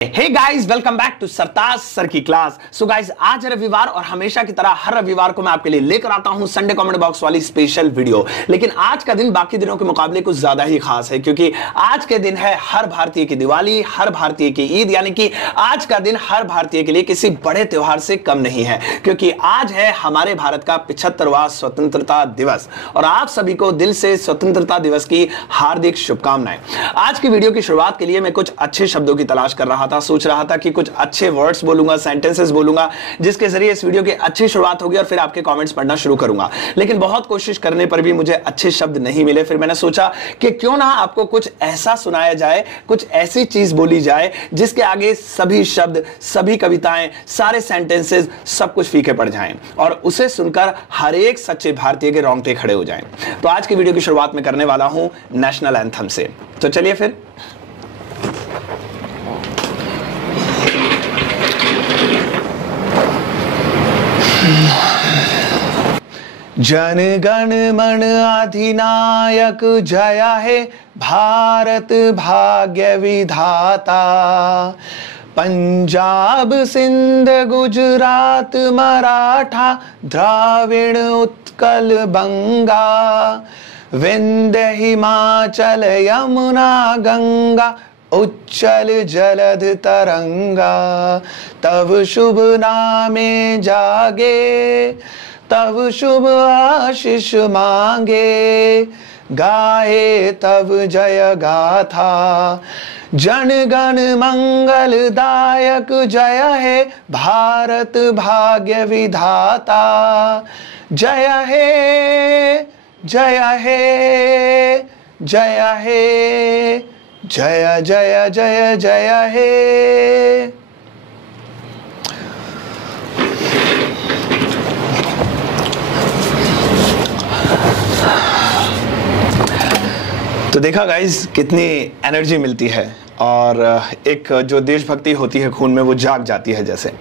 Hey guys, welcome back to Sartaj sir की class. So guys, आज है रविवार और हमेशा की तरह हर रविवार को मैं आपके लिए लेकर आता हूं संडे कमेंट बॉक्स वाली स्पेशल वीडियो। लेकिन आज का दिन बाकी दिनों के मुकाबले कुछ ज्यादा ही खास है, क्योंकि आज के दिन है हर भारतीय की दिवाली, हर भारतीय की ईद, यानी कि आज का दिन हर भारतीय के लिए किसी बड़े त्योहार से कम नहीं है, क्योंकि आज है हमारे भारत का 75वां स्वतंत्रता दिवस। और आप सभी को दिल से स्वतंत्रता दिवस की हार्दिक शुभकामनाएं। आज की वीडियो की शुरुआत के लिए मैं कुछ अच्छे शब्दों की तलाश कर रहा था, सोच रहा था कि कुछ अच्छे वर्ड्स बोलूंगा, सेंटेंसेस बोलूंगा, जिसके जरिए इस वीडियो की अच्छी शुरुआत होगी और फिर आपके कमेंट्स पढ़ना शुरू करूंगा। लेकिन बहुत कोशिश करने पर भी मुझे अच्छे शब्द नहीं मिले। फिर मैंने सोचा कि क्यों ना आपको कुछ ऐसा सुनाया जाए, कुछ ऐसी चीज बोली जाए जिसके आगे सभी शब्द, सभी कविताएं, सारे सेंटेंसेस, सब कुछ फीके पड़ जाएं और उसे सुनकर हर एक सच्चे भारतीय के रोंगटे खड़े हो जाएं। तो आज की वीडियो की शुरुआत में करने वाला हूं नेशनल एंथम से। तो चलिए फिर। जन गण मन अधिनायक जय है भारत भाग्य विधाता। पंजाब सिंध गुजरात मराठा द्राविड़ उत्कल बंगा। विंध्य हिमाचल यमुना गंगा उच्चल जलध तरंगा। तब शुभ नामे जागे, तब शुभ आशीष मांगे। गाए तब जय गाथा, जन गण मंगलदायक जय है भारत भाग्य विधाता। जय है जय है जय है जय जय जय जय है। तो देखा गाइस, कितनी एनर्जी मिलती है और एक जो देशभक्ति होती है खून में, वो जाग जाती है जैसे।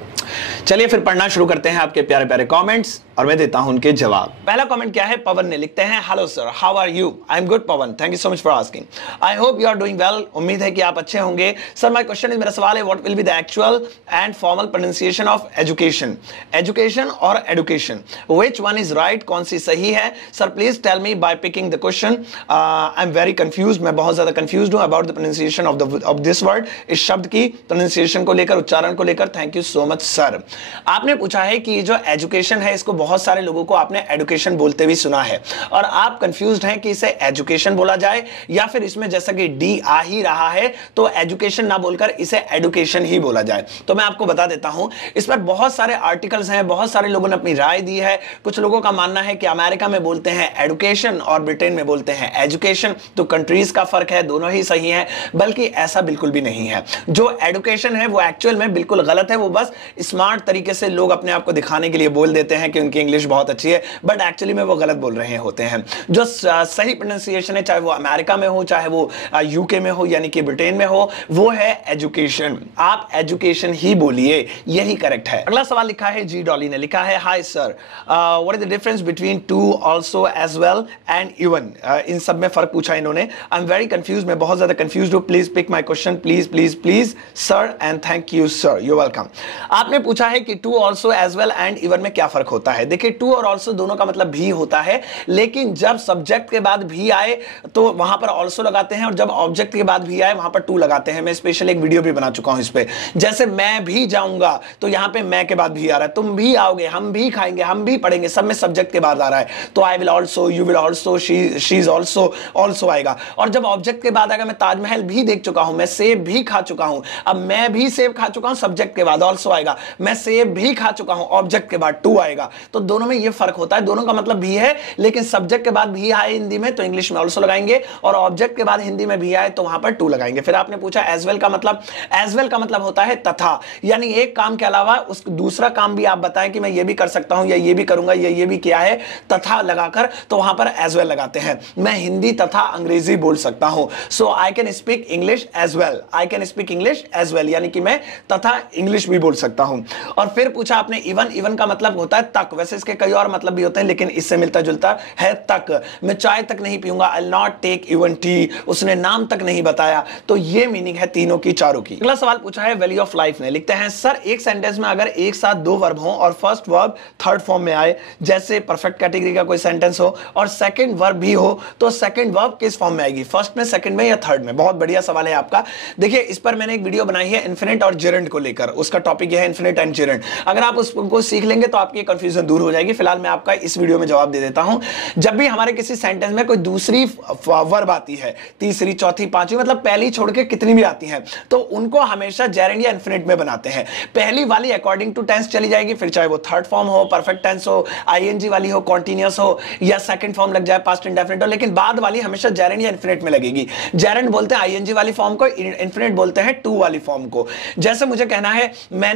चलिए फिर पढ़ना शुरू करते हैं आपके प्यारे प्यारे कमेंट्स और मैं देता हूं उनके जवाब। पहला कमेंट क्या है, पवन ने लिखते हैं, hello sir, how are you? I am good Pavan, thank you so much for asking. I hope you are doing well. उम्मीद है कि आप अच्छे होंगे। सर माय क्वेश्चन इज, मेरा सवाल है, what will be the actual and formal pronunciation of education? Education और education, which one is right? कौन सी सही है? Sir please tell me by picking the question. I am very confused, मैं बहुत ज्यादा कंफ्यूज्ड हूं about the pronunciation of this word, इस शब्द की प्रोनाउंसिएशन को लेकर, उच्चारण को लेकर। Thank you so much sir. आपने पूछा है कि जो एजुकेशन है, इसको बहुत सारे लोगों को आपने एडुकेशन बोलते भी सुना है और आप कंफ्यूज्ड हैं कि इसे एजुकेशन बोला जाए या फिर इसमें जैसा कि डी आ ही रहा है तो एजुकेशन ना बोलकर इसे एडुकेशन ही बोला जाए। तो मैं आपको बता देता हूं, इस पर बहुत सारे आर्टिकल्स हैं, बहुत सारे लोगों ने अपनी राय दी है। कुछ लोगों का मानना है कि अमेरिका में बोलते हैं एडुकेशन और ब्रिटेन में बोलते हैं एजुकेशन, तो कंट्रीज का फर्क है, दोनों ही सही है। बल्कि ऐसा बिल्कुल भी नहीं है। जो एडुकेशन है वो एक्चुअल में बिल्कुल गलत है, वो बस स्मार्ट तरीके से लोग अपने आप को दिखाने के लिए बोल देते हैं कि उनकी इंग्लिश बहुत अच्छी है, बट एक्चुअली में वो गलत बोल रहे होते हैं। जो सही प्रोनाउंसिएशन है, चाहे वो अमेरिका में हो, चाहे वो यूके में हो, यानी कि ब्रिटेन में हो, वो है एजुकेशन। आप एजुकेशन ही बोलिए, यही करेक्ट है। अगला सवाल लिखा है, जी डॉली ने लिखा है, hi sir, what is the difference between too, also, as well and even? इन सब में फर्क पूछा इन्होंने। आई एम वेरी कंफ्यूज, मैं बहुत ज्यादा कंफ्यूज हूं। Please pick my question, please please please sir, and thank you sir, you welcome. आपने पूछा है कि to, also, as well and even में क्या फर्क होता है। देखिए, टू और आल्सो दोनों का मतलब भी होता है, लेकिन जब सब्जेक्ट के बाद भी आए तो वहां पर आल्सो लगाते हैं और जब ऑब्जेक्ट के बाद भी आए वहां पर टू लगाते हैं। मैं स्पेशल एक वीडियो भी बना चुका हूं इस पे। जैसे मैं भी जाऊंगा तो यहां पे मैं के बाद भी आ रहा है, तुम भी आओगे, हम भी खाएंगे, हम भी पढ़ेंगे, सब में सब्जेक्ट के बाद आ रहा है। तो I will also, you will also, she is also, also आएगा। और जब ऑब्जेक्ट के बाद आएगा, मैं ताजमहल भी देख चुका हूं, मैं सेब भी खा चुका हूं, अब मैं भी सेब खा चुका हूं, सब्जेक्ट के बाद आल्सो आएगा। मैं सेब भी खा चुका हूं, ऑब्जेक्ट के बाद टू आएगा। तो दोनों में ये फर्क होता है, दोनों का मतलब भी है, लेकिन सब्जेक्ट के बाद भी आए हिंदी में तो इंग्लिश में आल्सो लगाएंगे, और ऑब्जेक्ट के बाद हिंदी में भी आए तो वहां पर टू लगाएंगे। फिर आपने पूछा एज वेल का मतलब, एज वेल का मतलब होता है तथा, यानी एक काम के अलावा उस दूसरा काम भी आप बताएं कि मैं ये भी कर सकता हूं या ये भी करूंगा या ये भी किया है, तथा लगाकर, तो वहां पर एज वेल लगाते हैं। मैं हिंदी तथा अंग्रेजी बोल सकता हूं, so I can speak English as well, I can speak English as well, यानी कि मैं तथा इंग्लिश भी बोल सकता हूं। हूं। और फिर पूछा आपने इवन, इवन का मतलब होता है तक, वैसे इसके कई और मतलब भी होते हैं लेकिन इससे मिलता जुलता है तक। मैं चाय तक नहीं पीऊंगा, I will not take even tea, उसने नाम तक नहीं बताया। तो ये मीनिंग है तीनों की, चारों की। अगला सवाल पूछा है वैल्यू ऑफ लाइफ ने, लिखते हैं सर एक सेंटेंस में अगर एक साथ दो वर्ब हो और फर्स्ट वर्ब थर्ड फॉर्म में आए, जैसे परफेक्ट कैटेगरी का कोई सेंटेंस हो और सेकंड वर्ब भी हो, तो सेकंड वर्ब किस फॉर्म में आएगी, फर्स्ट में, सेकंड में या थर्ड में? बहुत बढ़िया सवाल है आपका। देखिए इस पर मैंने एक वीडियो बनाई है इन्फिनिट और जेरेंड को लेकर, उसका टॉपिक यह है इन्फिनिट एंड जेरेंड। अगर आप उसको सीख लेंगे तो आपकी कंफ्यूजन दूर हो जाएगी। फिलहाल मैं आपका इस वीडियो में जवाब दे देता हूं। जब भी हमारे किसी सेंटेंस में कोई दूसरी वर्ब आती है, तीसरी, चौथी, पांचवी, मतलब पहली छोड़ के कितनी भी आती हैं, तो उनको हमेशा जेरेंड या इन्फिनिट में बनाते हैं। पहली वाली अकॉर्डिंग टू टेंस चली जाएगी, फिर चाहे वो थर्ड फॉर्म हो, परफेक्ट टेंस हो, आईएनजी वाली हो, कॉन्टिन्यूअस हो, या सेकंड फॉर्म लग जाए, पास्ट इंडेफिनिट हो, लेकिन बाद वाली हमेशा जेरेंड या इन्फिनिट में लगेगी। जेरेंड बोलते हैं आईएनजी वाली फॉर्म को, इन्फिनिट बोलते हैं टू वाली फॉर्म को। जैसे मुझे कहना है मैं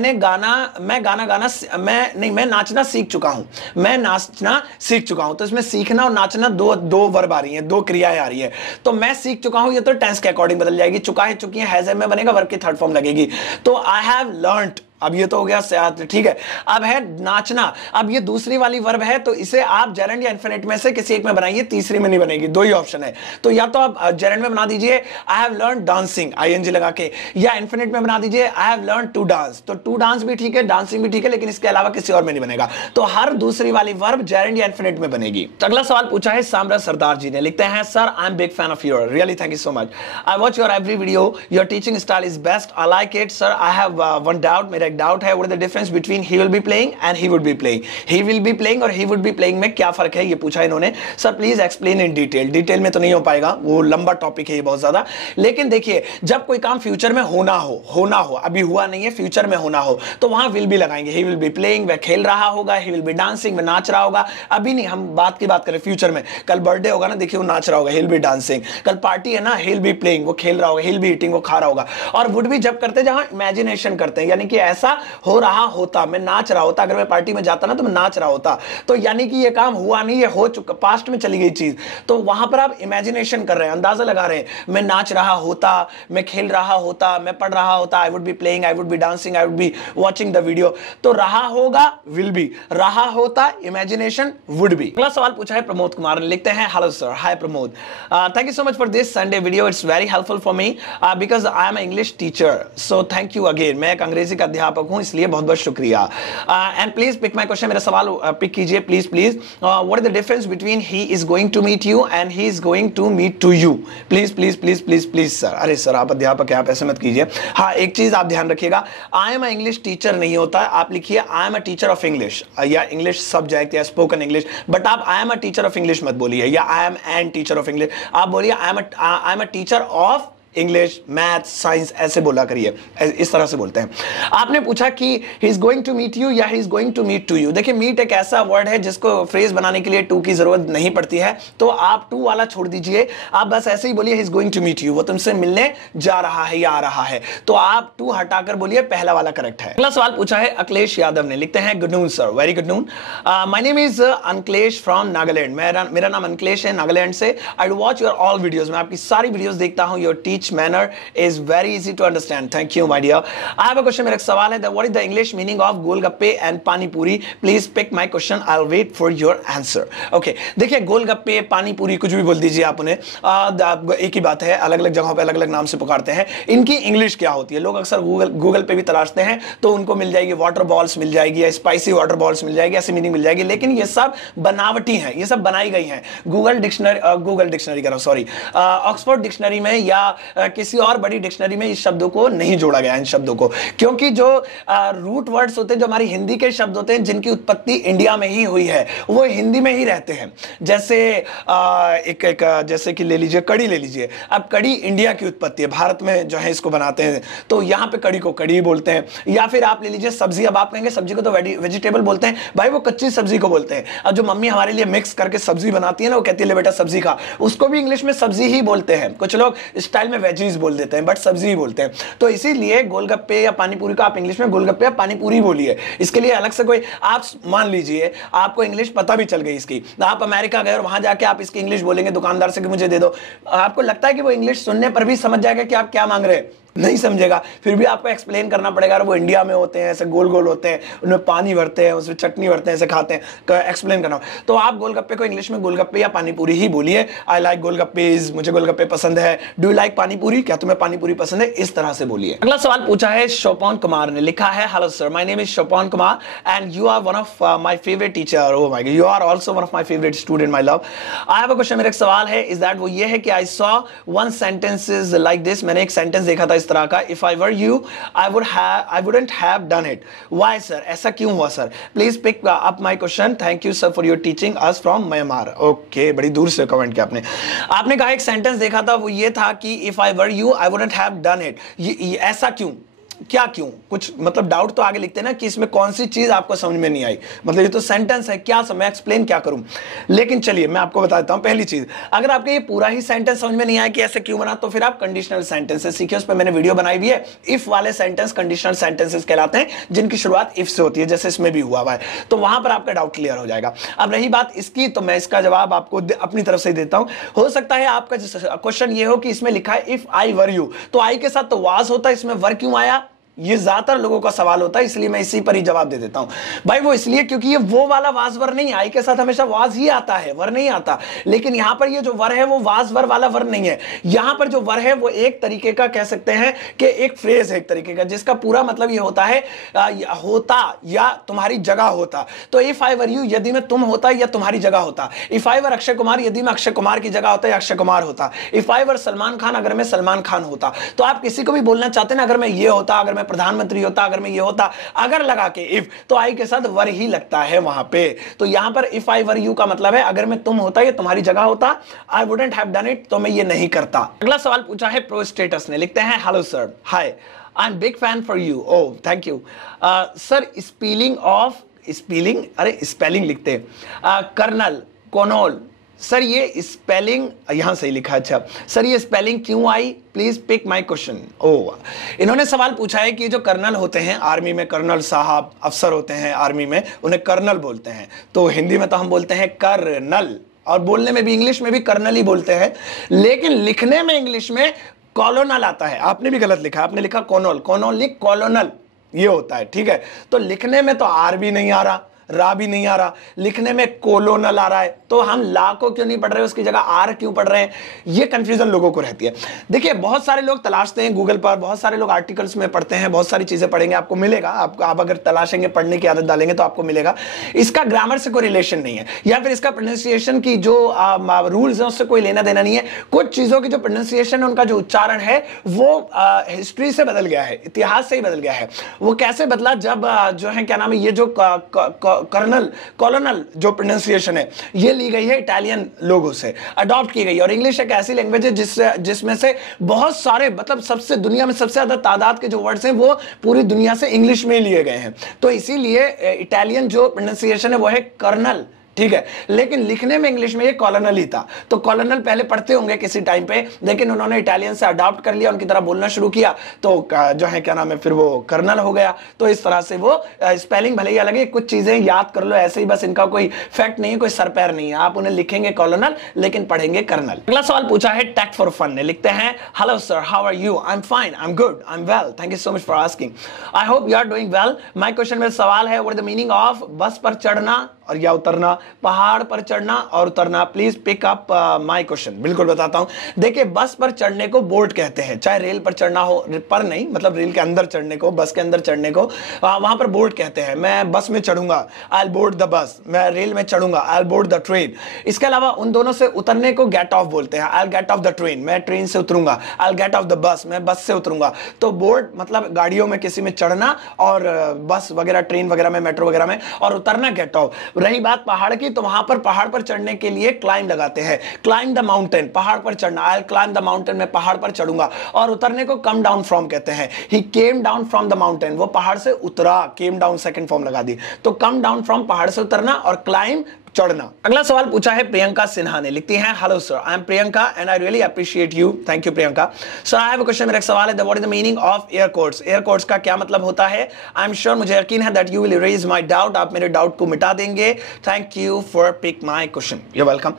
नाचना सीख चुका हूं, मैं नाचना सीख चुका हूं, तो इसमें सीखना और नाचना दो वर्ब आ रही हैं, दो क्रियाएं आ रही है। तो मैं सीख चुका हूं, ये तो टेंस के अकॉर्डिंग बदल जाएगी, चुका है, चुकी है, हैज है में बनेगा, वर्ब की थर्ड फॉर्म लगेगी। तो आई हैव लर्नड, अब ये तो हो गया, ठीक है। अब है नाचना, अब ये दूसरी वाली वर्ब है, तो इसे आप जेरेंड या इन्फिनिट में से किसी एक में बनाइए, तीसरी में नहीं बनेगी, दो ही ऑप्शन है। तो या तो आप जेरेंड में बना दीजिए I have learn dancing, ING लगा के, या इन्फिनिट में बना दीजिए I have learn to dance. तो टू डांस भी ठीक है, डांसिंग भी ठीक है, लेकिन इसके अलावा किसी और में नहीं बनेगा। तो हर दूसरी वाली वर्ब जेरेंड या इन्फिनिट में बनेगी। तो अगला सवाल पूछा है सामराज सरदार जी ने, लिखते हैं sir I am big fan of your, really thank you so much, I watch your every video, your teaching style is best, I like it sir, I have one doubt, मेरा एक डाउट है, what is the difference between he will be playing and he would be playing, he will be playing और he would be playing में क्या फर्क है, ये पूछा इन्होंने। Sir please explain in detail, detail में तो नहीं हो पाएगा, वो लंबा टॉपिक है ये बहुत ज्यादा, लेकिन देखिए जब कोई काम फ्यूचर में होना हो, अभी हुआ नहीं है, फ्यूचर में होना हो, तो वहां विल बी लगाएंगे, ही विल बी प्लेइंग, वह खेल रहा होगा, ही विल बी डांसिंग, वह नाच रहा होगा, अभी नहीं, हम बात की बात करें फ्यूचर में, कल बर्थडे होगा ना, देखिए वो नाच रहा होगा, ही विल बी डांसिंग, कल पार्टी है ना, ही विल बी प्लेइंग, वो खेल रहा होगा, ही विल बी ईटिंग, वो खा रहा होगा। और वुड भी जब करते हैं जहां इमेजिनेशन करते हैं, यानी कि ऐसा हो रहा होता, मैं नाच रहा होता, अगर मैं पार्टी में जाता ना तो मैं नाच रहा होता, तो यानी कि ये काम हुआ नहीं, ये हो चुका, पास्ट में चली गई चीज, तो वहां पर आप इमेजिनेशन कर रहे हैं, अंदाजा लगा रहे हैं, मैं नाच रहा होता, मैं खेल रहा होता, मैं पढ़ रहा होता, I would be playing, I would be dancing, I would be watching the video. तो रहा होगा विल बी, रहा होता इमेजिनेशन वुड बी। अगला सवाल पूछा है प्रमोद कुमार ने, लिखते हैं hello sir, hi Pramod, thank you so much for this Sunday video, it's very helpful for me because I am English teacher, so thank you again, मैं एक अंग्रेजी का अध्यापक हूं, इसलिए बहुत बहुत शुक्रिया। And please pick my question, मेरा सवाल पिक कीजिए please please. What is the difference between he is going to meet you and he is going to meet to you, please please please please please sir. अरे sir आप अध्यापक हैं, आप ऐसे मत कीजिए। हाँ एक चीज आप ध्यान रखिएगा, आई एम इंग्लिश टीचर नहीं होता है, आप लिखिए I am a teacher of English या इंग्लिश सब्जेक्ट या स्पोकन इंग्लिश, बट आप I am a teacher of English मत बोलिए, या I am an teacher of English, आप बोलिए I am a teacher of English, math, science, ऐसे बोला करिए, इस तरह से बोलते हैं। आपने पूछा कि he is going to meet you या he is going to meet to you. देखिए मीट एक ऐसा वर्ड है जिसको फ्रेज बनाने के लिए टू की जरूरत नहीं पड़ती है, तो आप टू वाला छोड़ दीजिए, आप बस ऐसे ही बोलिए he is going to meet you, वो तुमसे मिलने जा रहा है या आ रहा है, तो आप टू हटाकर बोलिए, पहला वाला करेक्ट है। अगला सवाल पूछा है अखिलेश यादव ने, लिखते हैं good noon sir, very good noon, my name is Ankalesh from Nagaland, मेरा नाम अंकलेश है नागालैंड से, I watch your all videos, मैं आपकी सारी वीडियोज देखता हूं, your teach manner is very easy to understand, thank you my dear। I have a question, मेरा एक सवाल है, what is the English meaning of golgappe and पानी पूरी, please pick my question, I'll wait for your answer। okay, देखिए गोलगप्पे, पानी पूरी, कुछ भी बोल दीजिए आप उन्हें, एक ही बात है, अलग अलग जगहों पे अलग अलग नाम से पुकारते हैं। इनकी इंग्लिश क्या होती है, लोग अक्सर गूगल पे भी तलाशते हैं, तो उनको मिल जाएगी वाटर बॉल्स मिल जाएगी, या स्पाइसी वाटर बॉल्स मिल जाएगी, ऐसी मीनिंग मिल जाएगी, लेकिन ये सब बनावटी हैं, ये सब बनाई गई हैं। गूगल डिक्शनरी कह रहा हूं, सॉरी, ऑक्सफोर्ड डिक्शनरी में या किसी और बड़ी डिक्शनरी में इस शब्दों को नहीं जोड़ा गया, इन शब्दों को, क्योंकि जो रूट वर्ड्स होते हैं, जो हमारी हिंदी के शब्द होते हैं, जिनकी उत्पत्ति इंडिया में ही हुई है, वो हिंदी में ही रहते हैं। जैसे जैसे कि ले लीजिए कड़ी, ले लीजिए, अब कड़ी इंडिया की उत्पत्ति है, भारत में जो है इसको बनाते हैं, तो यहां पे कड़ी को कड़ी बोलते हैं। या फिर आप ले लीजिए सब्जी, अब आप कहेंगे सब्जी को तो वेजिटेबल बोलते हैं, भाई वो कच्ची सब्जी को बोलते हैं। अब जो मम्मी हमारे लिए मिक्स करके सब्जी बनाती है ना, वो कहती है ले बेटा सब्जी खा, उसको भी इंग्लिश में सब्जी ही बोलते हैं, कुछ लोग स्टाइल में वेजीज बोल देते हैं, बट सब्जी ही बोलते हैं। तो इसीलिए गोलगप्पे या पानीपुरी का आप इंग्लिश में गोलगप्पे या पानीपुरी बोलिए, इसके लिए अलग से कोई, आप मान लीजिए आपको इंग्लिश पता भी चल गई इसकी, आप अमेरिका गए और वहां जाके आप इसकी इंग्लिश बोलेंगे दुकानदार से कि मुझे दे दो, आपको लगता है कि वो इंग्लिश सुनने पर भी समझ जाएगा कि आप क्या मांग रहे हैं? नहीं समझेगा, फिर भी आपको एक्सप्लेन करना पड़ेगा। वो इंडिया में होते हैं, ऐसे गोल गोल होते हैं, उनमें पानी भरते हैं, उसमें चटनी भरते हैं, ऐसे खाते हैं, एक्सप्लेन करना। तो आप गोलगप्पे को इंग्लिश में गोलगप्पे या पानीपुरी ही बोलिए। आई लाइक गोलगप्पेज, मुझे गोलगप्पे पसंद है। डू यू लाइक पानीपुरी, क्या तुम्हें पानीपुरी पसंद है, इस तरह से बोलिए। अगला सवाल पूछा है शोपन कुमार ने, लिखा है hello sir, my name is Shopan Kumar and you are one of my favourite teacher. Oh my god, you are also one of my favourite student my love. I have a question, मेरा एक सवाल है, इज दैट वो ये है कि I saw one sentences like this, मैंने एक सेंटेंस देखा था इस तरह का, if I were you I wouldn't have done it. Why sir, ऐसा क्यों हुआ sir? Please pick up my question. Thank you sir for your teaching us from Myanmar. Okay, बड़ी दूर से कमेंट किया आपने कहा एक सेंटेंस देखा था, वो ये था कि if I were you I wouldn't have done it. ये ऐसा क्यों, क्या क्यों, कुछ मतलब डाउट तो आगे लिखते हैं ना कि इसमें कौन सी चीज आपको समझ में नहीं आई, मतलब ये तो सेंटेंस है, क्या मैं एक्सप्लेन क्या करूं। लेकिन चलिए मैं आपको बता देता हूं। पहली चीज, अगर आपके ये पूरा ही सेंटेंस समझ में नहीं आया कि ऐसे क्यों बना, तो फिर आप कंडीशनल सेंटेंसेस सीखिए, उस पर मैंने वीडियो बनाई हुई है। इफ वाले सेंटेंस कंडीशनल सेंटेंसेस कहलाते हैं, जिनकी शुरुआत इफ से होती है, जैसे इसमें भी हुआ है, तो वहां पर आपका डाउट क्लियर हो जाएगा। अब रही बात इसकी, तो मैं इसका जवाब आपको अपनी तरफ से देता हूं। हो सकता है आपका क्वेश्चन ये हो कि इसमें लिखा है इफ आई वर यू, तो आई के साथ तो वाज होता है, इसमें वर क्यों आया, ये ज्यादातर लोगों का सवाल होता है, इसलिए मैं इसी पर ही जवाब दे देता हूं भाई। वो इसलिए क्योंकि ये वो वाला वाज वर नहीं, आई के साथ हमेशा वाज ही आता है, वर नहीं आता। लेकिन यहां पर ये जो वर है वो वाज वर वाला वर नहीं है। यहां पर जो वर है वो एक तरीके का कह सकते हैं कि एक फ्रेज है, एक तरीके का, जिसका पूरा मतलब ये होता है होता या तुम्हारी जगह होता। तो इफ आई वर यू, यदि मैं तुम होता या तुम्हारी जगह होता। इफ आई वर अक्षय कुमार, यदि मैं अक्षय कुमार की जगह होता या अक्षय कुमार होता। इफ आई वर सलमान खान, अगर मैं सलमान खान होता। तो आप किसी को भी बोलना चाहते हैं ना, अगर मैं ये होता, अगर प्रधानमंत्री होता, अगर मैं ये होता, अगर लगा के इफ, तो आई के साथ वर ही लगता है वहां पे। तो यहां पर इफ आई वर यू का मतलब है अगर मैं तुम होता या तुम्हारी जगह होता, I wouldn't have done it, तो मैं ये नहीं करता। अगला सवाल पूछा है प्रो स्टेटस ने, लिखते हैं hello sir, hi, I am big fan for you. Oh thank you sir. Spelling लिखते हैं कर्नल कोनोल सर, ये स्पेलिंग यहां सही लिखा, अच्छा सर ये स्पेलिंग क्यों आई, प्लीज पिक माय क्वेश्चन। ओह, इन्होंने सवाल पूछा है कि जो कर्नल होते हैं आर्मी में, कर्नल साहब अफसर होते हैं आर्मी में, उन्हें कर्नल बोलते हैं। तो हिंदी में तो हम बोलते हैं कर्नल, और बोलने में भी इंग्लिश में भी कर्नल ही बोलते हैं, लेकिन लिखने में इंग्लिश में कॉलोनल आता है। आपने भी गलत लिखा, आपने लिखा कॉनोल, कॉनोल लिख कॉलोनल, ये होता है, ठीक है। तो लिखने में तो आर भी नहीं आ रहा, रा भी नहीं आ रहा, लिखने में कोलोनल आ रहा है, तो हम ला को क्यों नहीं पढ़ रहे, उसकी जगह आर क्यों पढ़ रहे हैं, ये कंफ्यूजन लोगों को रहती है। देखिए बहुत सारे लोग तलाशते हैं गूगल पर, बहुत सारे लोग आर्टिकल्स में पढ़ते हैं, बहुत सारी चीजें पढ़ेंगे, आपको मिलेगा। आप अगर तलाशेंगे, पढ़ने की आदत डालेंगे तो आपको मिलेगा। इसका ग्रामर से कोई रिलेशन नहीं है, या फिर इसका प्रोनाउंसिएशन की जो रूल्स है उससे कोई लेना देना नहीं है। कुछ चीजों की जो प्रोनाउंसिएशन है, उनका जो उच्चारण है वो हिस्ट्री से बदल गया है, इतिहास से ही बदल गया है। वो कैसे बदला, जब जो है क्या नाम है, ये जो कर्नल कॉलोनल जो प्रोनाउंसिएशन है, ये ली गई है इटालियन लोगों से, अडॉप्ट की गई। और इंग्लिश एक ऐसी लैंग्वेज है जिसमें से बहुत सारे, मतलब सबसे दुनिया में सबसे ज्यादा तादाद के जो वर्ड्स हैं वो पूरी दुनिया से इंग्लिश में लिए गए हैं। तो इसीलिए इटालियन जो प्रोनाउंसिएशन है वो है कर्नल, ठीक है। लेकिन लिखने में इंग्लिश में ये कॉलोनल ही था। तो कॉलोनल पहले पढ़ते होंगे किसी टाइम पे, लेकिन उन्होंने इटालियन से अडॉप्ट कर लिया, उनकी तरह बोलना शुरू किया, तो जो है क्या नाम है, फिर वो कर्नल हो गया। तो इस तरह से वो स्पेलिंग भले ही अलग है, कुछ चीजें याद कर लो ऐसे ही, बस इनका कोई फैक्ट नहीं है, कोई सर पैर नहीं है। आप उन्हें लिखेंगे कॉलोनल, लेकिन पढ़ेंगे कर्नल। अगला सवाल पूछा है टैक फॉर फन ने, लिखते हैं hello sir, how are you, I am fine, I am good, I am well, thank you so much for asking, I hope you are doing well. My question, मेरा सवाल है, what is the meaning of bus पर चढ़ना और या उतरना, पहाड़ पर चढ़ना और उतरना, please pick up my question. बिल्कुल बताता हूं। देखिए बस पर चढ़ने को बोर्ड कहते हैं, चाहे रेल पर चढ़ना हो, पर नहीं, मतलब रेल के अंदर चढ़ने को, बस के अंदर चढ़ने को वहां पर बोर्ड कहते हैं। मैं बस में चढ़ूंगा, I will board the bus, मैं रेल में चढ़ूंगा, I will board the train. इसके अलावा उन दोनों से उतरने को गेट ऑफ बोलते हैं, I will get off the train, मैं ट्रेन से उतरूंगा, I will get off the bus, मैं बस से उतरूंगा। तो बोर्ड मतलब गाड़ियों में किसी में चढ़ना, और बस वगैरह, ट्रेन वगैरह में, मेट्रो वगैरह में, और उतरना गेट ऑफ। रही बात पहाड़ की, तो वहां पर पहाड़ पर चढ़ने के लिए क्लाइंब लगाते हैं, क्लाइंब द माउंटेन, पहाड़ पर चढ़ना, I will climb the mountain, मैं पहाड़ पर चढ़ूंगा। और उतरने को कम डाउन फ्रॉम कहते हैं, he came down from the mountain, वो पहाड़ से उतरा, केम डाउन सेकंड फॉर्म लगा दी। तो कम डाउन फ्रॉम पहाड़ से उतरना, और क्लाइंब चढ़ना। अगला सवाल पूछा है प्रियंका सिन्हा ने, लिखती हैं hello sir, I am Priyanka and I really appreciate you. Thank you Priyanka. Sir I have a question, मेरा एक सवाल है, what is the meaning of air codes? Air codes का क्या मतलब होता है? आई एम श्योर, मुझे यकीन है that you will erase my doubt, आप मेरे डाउट को मिटा देंगे। Thank you for pick my question. You welcome.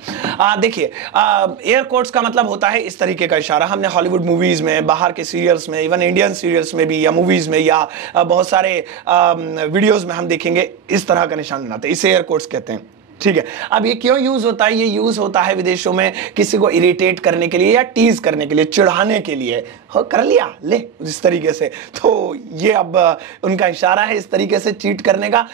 देखिए एयर कोड्स का मतलब होता है इस तरीके का इशारा, हमने हॉलीवुड मूवीज में, बाहर के सीरियल्स में, इवन इंडियन सीरियल्स में भी, या मूवीज में, या बहुत सारे वीडियोज में हम देखेंगे इस तरह का निशान बनाते हैं, इसे एयर कोड्स कहते हैं। ठीक है, अब ये क्यों यूज होता है? ये यूज होता है विदेशों में किसी को इरिटेट करने के लिए या टीज करने के लिए, चिढ़ाने के लिए। हो कर लिया ले, इस तरीके से। तो ये अब उनका इशारा है इस तरीके से चीट करने का,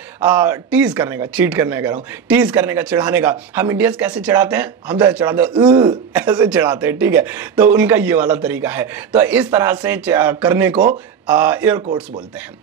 टीज करने का, चीट करने का, टीज करने का, चिढ़ाने का। हम इंडियंस कैसे चिढ़ाते हैं? हम तो चिढ़ाते हैं, ऐसे चिढ़ाते हैं। ठीक है, तो उनका ये वाला तरीका है। तो इस तरह से करने को एयर कोड्स बोलते हैं।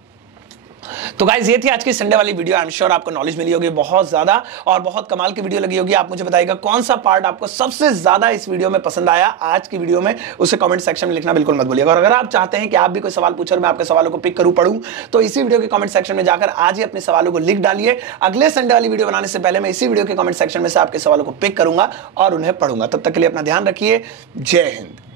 तो गाइज ये थी आज की संडे वाली वीडियो। आई एम श्योर आपको नॉलेज मिली होगी बहुत ज्यादा, और बहुत कमाल की वीडियो लगी होगी। आप मुझे बताइएगा कौन सा पार्ट आपको सबसे ज्यादा इस वीडियो में पसंद आया आज की वीडियो में, उसे कमेंट सेक्शन में लिखना बिल्कुल मत भूलिएगा। और अगर आप चाहते हैं कि आप भी कोई सवाल पूछो और मैं आपके सवालों को पिक करूं, पढ़ूं, तो इसी वीडियो के कमेंट सेक्शन में जाकर आज ही अपने सवालों को लिख डालिए। अगले संडे वाली वीडियो बनाने से पहले मैं इसी वीडियो के कमेंट सेक्शन में से आपके सवालों को पिक करूंगा और उन्हें पढ़ूंगा। तब तक के लिए अपना ध्यान रखिए। जय हिंद।